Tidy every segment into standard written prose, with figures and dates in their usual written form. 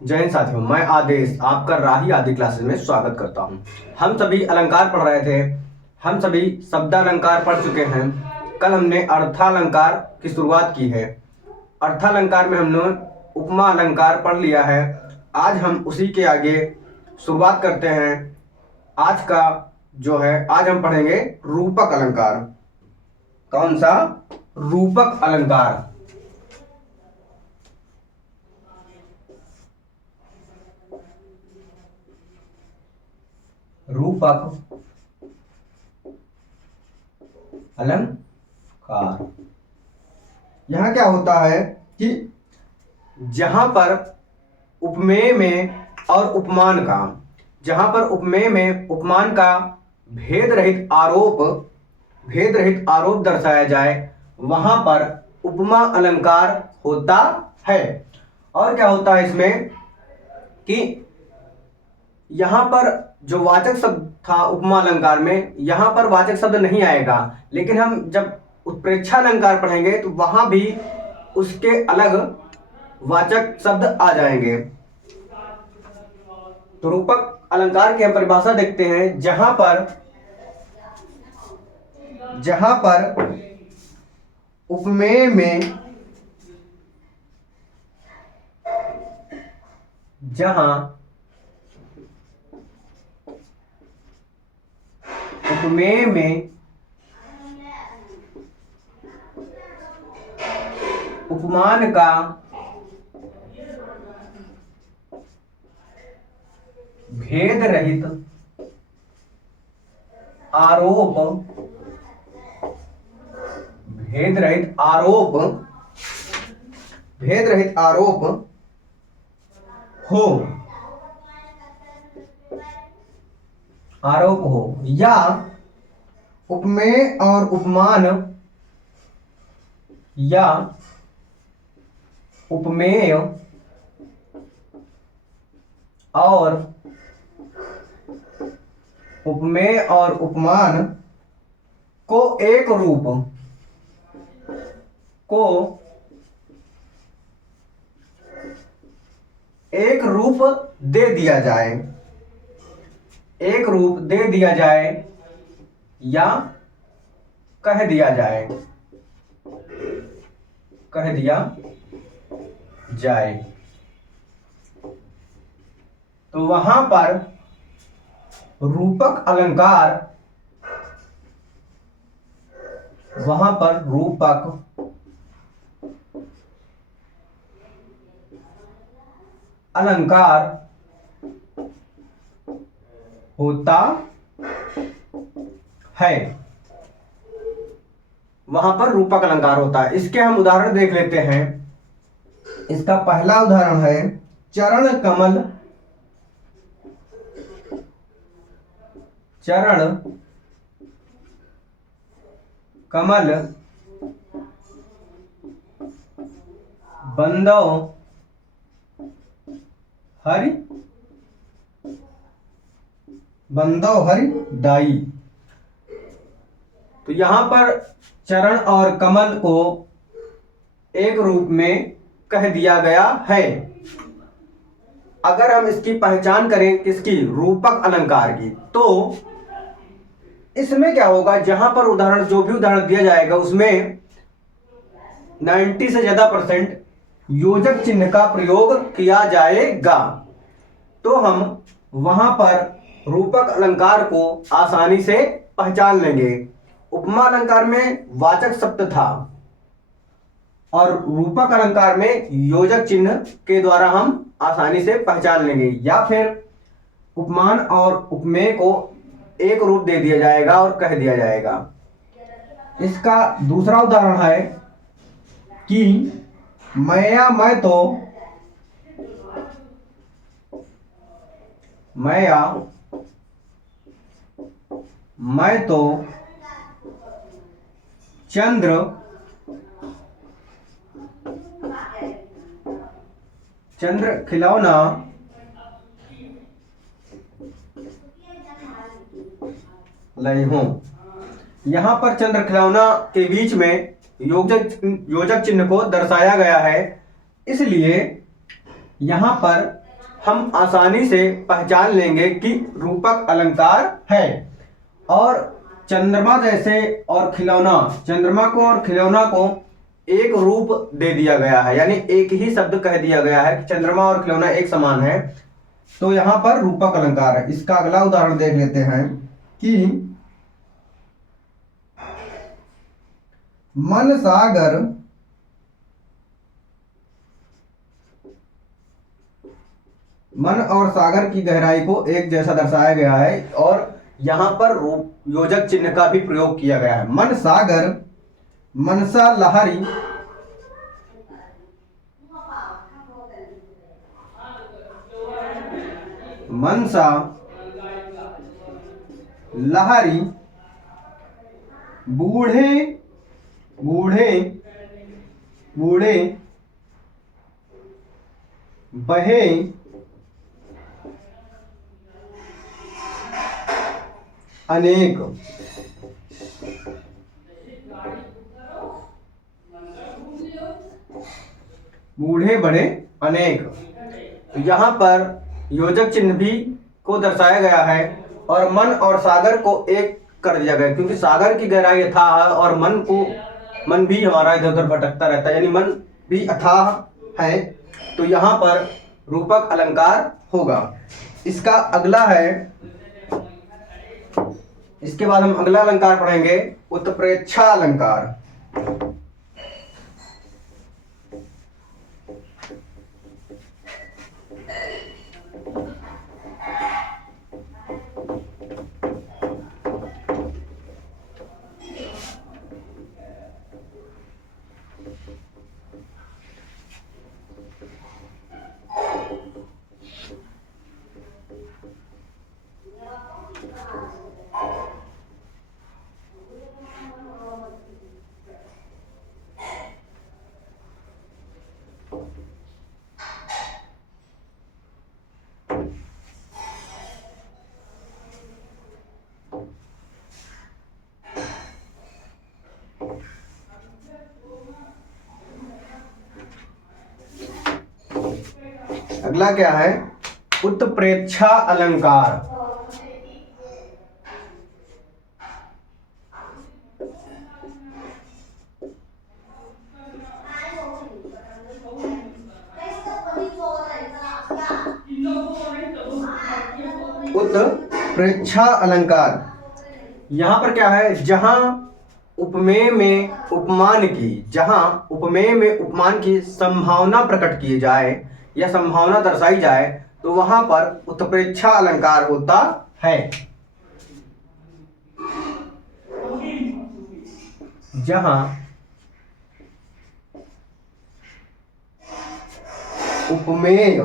जय हिंद साथियों, मैं आदेश आपका राही आदि क्लासेस में स्वागत करता हूं। हम सभी अलंकार पढ़ रहे थे। हम सभी शब्दालंकार पढ़ चुके हैं। कल हमने अर्थालंकार की शुरुआत की है। अर्थालंकार में हमने उपमा अलंकार पढ़ लिया है। आज हम उसी के आगे शुरुआत करते हैं। आज का जो है, आज हम पढ़ेंगे रूपक अलंकार। कौन सा? रूपक अलंकार। रूपक अलंकार। यहां क्या होता है कि जहां पर उपमेय में और उपमान का, जहां पर उपमेय में उपमान का भेद रहित आरोप दर्शाया जाए, वहां पर उपमा अलंकार होता है। और क्या होता है इसमें कि यहां पर जो वाचक शब्द था उपमा अलंकार में, यहां पर वाचक शब्द नहीं आएगा, लेकिन हम जब उत्प्रेक्षा अलंकार पढ़ेंगे तो वहां भी उसके अलग वाचक शब्द आ जाएंगे। तो रूपक अलंकार की हम परिभाषा देखते हैं। जहां पर उपमेय में, जहां उपमेय में उपमान का भेद रहित आरोप हो या उपमेय और उपमान, या उपमेय और उपमान को एक रूप दे दिया जाए, या कह दिया जाए। तो वहां पर रूपक अलंकार होता है। वहां पर रूपक अलंकार होता है। इसके हम उदाहरण देख लेते हैं। इसका पहला उदाहरण है चरण कमल बंदो हरि दाई। तो यहां पर चरण और कमल को एक रूप में कह दिया गया है। अगर हम इसकी पहचान करें, किसकी? रूपक अलंकार की, तो इसमें क्या होगा, जहां पर उदाहरण, जो भी उदाहरण दिया जाएगा उसमें 90 से ज्यादा % योजक चिन्ह का प्रयोग किया जाएगा। तो हम वहां पर रूपक अलंकार को आसानी से पहचान लेंगे। उपमा अलंकार में वाचक शब्द था और रूपक अलंकार में योजक चिन्ह के द्वारा हम आसानी से पहचान लेंगे, या फिर उपमान और उपमेय को एक रूप दे दिया जाएगा और कह दिया जाएगा। इसका दूसरा उदाहरण है कि मैं तो चंद्र खिलौना लाई हूं। यहां पर चंद्र खिलौना के बीच में योजक चिन्ह को दर्शाया गया है, इसलिए यहां पर हम आसानी से पहचान लेंगे कि रूपक अलंकार है। और चंद्रमा जैसे और खिलौना, चंद्रमा को और खिलौना को एक रूप दे दिया गया है, यानी एक ही शब्द कह दिया गया है कि चंद्रमा और खिलौना एक समान है, तो यहां पर रूपक अलंकार है। इसका अगला उदाहरण देख लेते हैं कि मन सागर मन और सागर की गहराई को एक जैसा दर्शाया गया है, और यहां पर योजक चिन्ह का भी प्रयोग किया गया है। मन सागर, मनसा लहरी, मनसा लहरी, बूढ़े बूढ़े बूढ़े बहे अनेक। बूढ़े बड़े अनेक, तो यहां पर योजक चिन्ह भी को दर्शाया गया है, और मन और सागर को एक कर दिया गया, क्योंकि सागर की गहराई अथाह और मन भी हमारा इधर उधर भटकता रहता है, यानी मन भी अथाह है, तो यहां पर रूपक अलंकार होगा। इसका अगला है, इसके बाद हम अगला अलंकार पढ़ेंगे उत्प्रेक्षा अलंकार। अगला क्या है? उत्प्रेक्षा अलंकार। उत्प्रेक्षा अलंकार यहां पर क्या है? जहां उपमेय में उपमान की संभावना प्रकट की जाए या संभावना दर्शाई जाए, तो वहां पर उत्प्रेक्षा अलंकार होता है। जहां उपमेय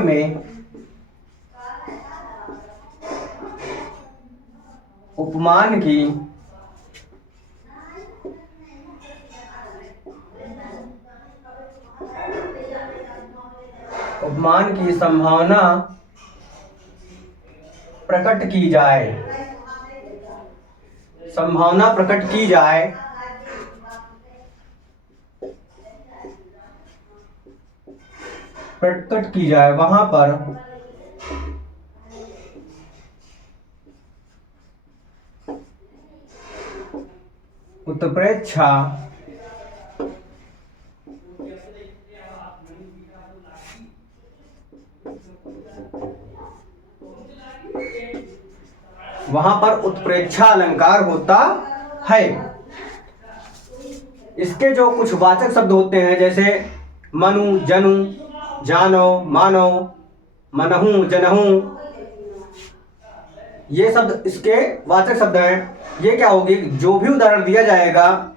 में उपमान की संभावना प्रकट की जाए, वहां पर उत्प्रेक्षा अलंकार होता है। इसके जो कुछ वाचक शब्द होते हैं, जैसे मनु, जनु, जानो, मानो, मनहु, जनहु, ये शब्द इसके वाचक शब्द हैं। ये क्या होगी? जो भी उदाहरण दिया जाएगा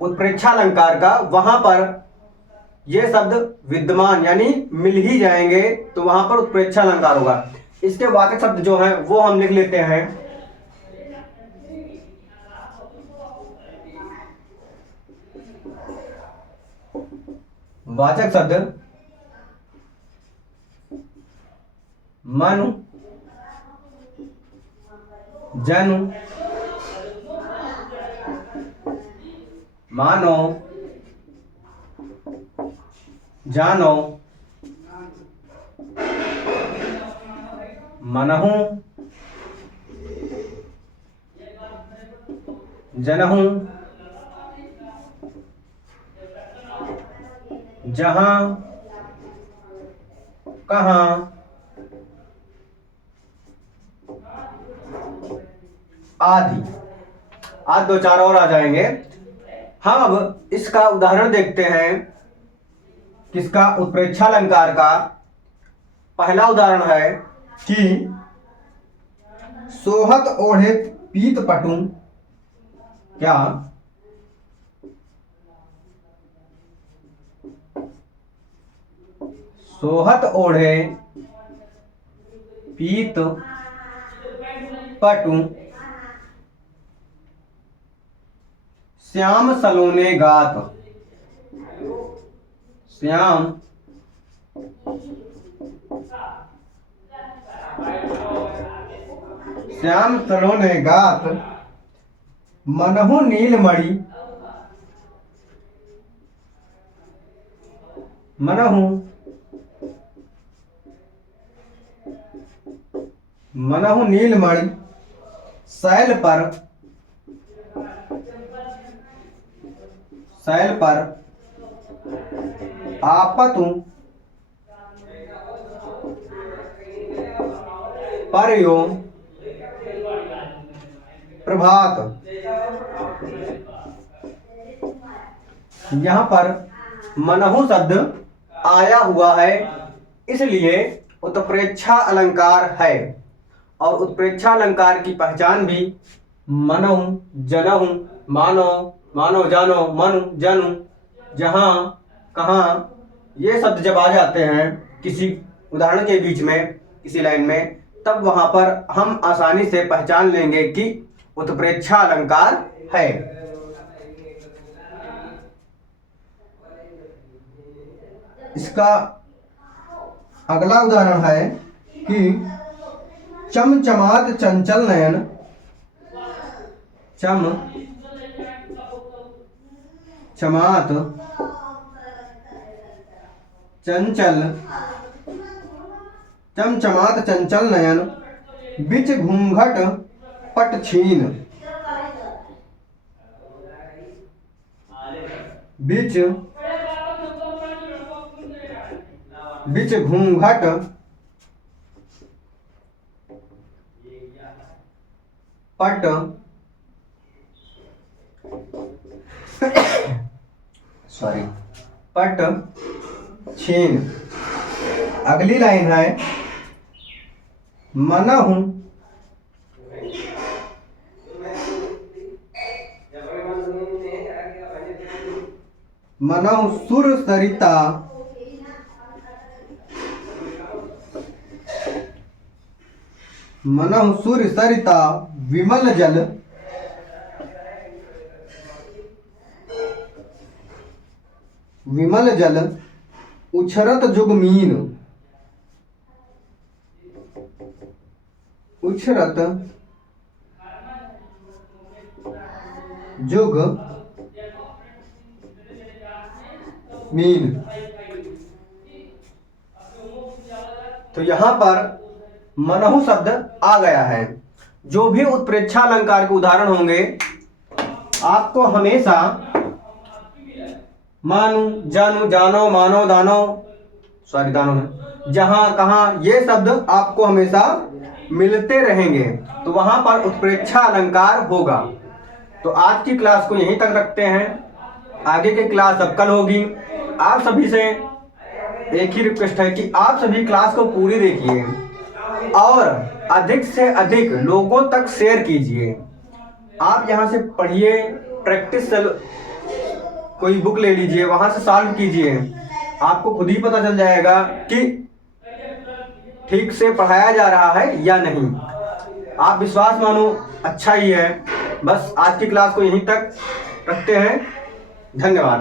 उत्प्रेक्षा अलंकार का, वहां पर ये शब्द विद्यमान यानी मिल ही जाएंगे, तो वहां पर उत्प्रेक्षा अलंकार होगा। इसके वाचक शब्द जो हैं वो हम लिख लेते हैं। वाचक शब्द मनु, जनु मानो जानो मनहु जनहु जहां कहां आदि। आज दो चार और आ जाएंगे। हम अब इसका उदाहरण देखते हैं। किसका? उत्प्रेक्षालंकार का। पहला उदाहरण है कि सोहत ओढ़े पीत पटु। क्या? सोहत ओढ़े पीत पटु श्याम सलोने गात। श्याम श्याम सलोने गात मनहु नीलमणि। मनहु मनहु नीलमणि शैल पर आपतु परयो प्रभात। यहाँ पर मनहु शब्द आया हुआ है, इसलिए उत्प्रेक्षा अलंकार है। और उत्प्रेक्षा अलंकार की पहचान भी मनहु जनहु मानो मानो जानो मनु जनु जहां कहां, ये शब्द जब आ जाते हैं किसी उदाहरण के बीच में, किसी लाइन में, तब वहां पर हम आसानी से पहचान लेंगे कि उत्प्रेक्षा अलंकार है। इसका अगला उदाहरण है कि चमचमात चंचल नयन। चमात चंचल चमचमात चंचल नयन बिच घूंघट पट छीन। बिच घूंघट पट पट छीन। अगली लाइन है मनहु सुर सरिता विमल जल उछरत जुगमीन। उछरत जुग मीन। तो यहां पर मनहु शब्द आ गया है। जो भी उत्प्रेक्षा अलंकार के उदाहरण होंगे आपको हमेशा मानु जानु जानो मानो दानो दानो में जहां कहां ये शब्द आपको हमेशा मिलते रहेंगे, तो वहां पर उत्प्रेक्षा अलंकार होगा। तो आज की क्लास को यहीं तक रखते हैं। आगे की क्लास अब कल होगी। आप सभी से एक ही रिक्वेस्ट है कि आप सभी क्लास को पूरी देखिए और अधिक से अधिक लोगों तक शेयर कीजिए। आप यहाँ से पढ़िए, प्रैक्टिस कोई बुक ले लीजिए, वहां से सॉल्व कीजिए। आपको खुद ही पता चल जाएगा कि ठीक से पढ़ाया जा रहा है या नहीं। आप विश्वास मानो, अच्छा ही है। बस आज की क्लास को यहीं तक रखते हैं। धन्यवाद।